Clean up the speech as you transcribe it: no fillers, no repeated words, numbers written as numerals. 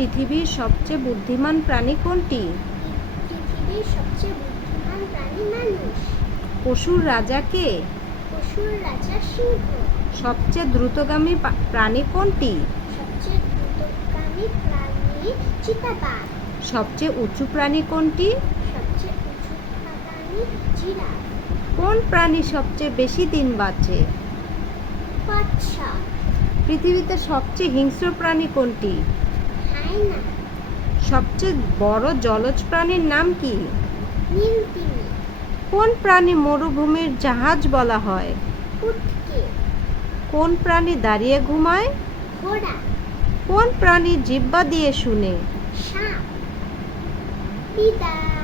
পৃথিবীর সবচেয়ে বুদ্ধিমান প্রাণী কোনটি? পৃথিবীর সবচেয়ে বুদ্ধিমান প্রাণী মানুষ। পশুর রাজা কে? পশুর রাজা সিংহ। সবচেয়ে দ্রুতগামী প্রাণী কোনটি? সবচেয়ে দ্রুতগামী প্রাণী চিতাবাঘ। সবচেয়ে উঁচু প্রাণী কোনটি? সবচেয়ে উঁচু প্রাণী জিরাফ। কোন প্রাণী সবচেয়ে বেশি দিন বাঁচে? কচ্ছপ। পৃথিবীতে সবচেয়ে হিংস্র প্রাণী কোনটি? হায়না। সবচেয়ে বড় জলজ প্রাণীর নাম কি? নীলতিমি। কোন প্রাণী মরুভূমির জাহাজ বলা হয়? উটকে। কোন প্রাণী দাঁড়িয়ে ঘুমায়? ঘোড়া। কোন প্রাণী জিহ্বা দিয়ে শুনে? সাপ। বিদায়।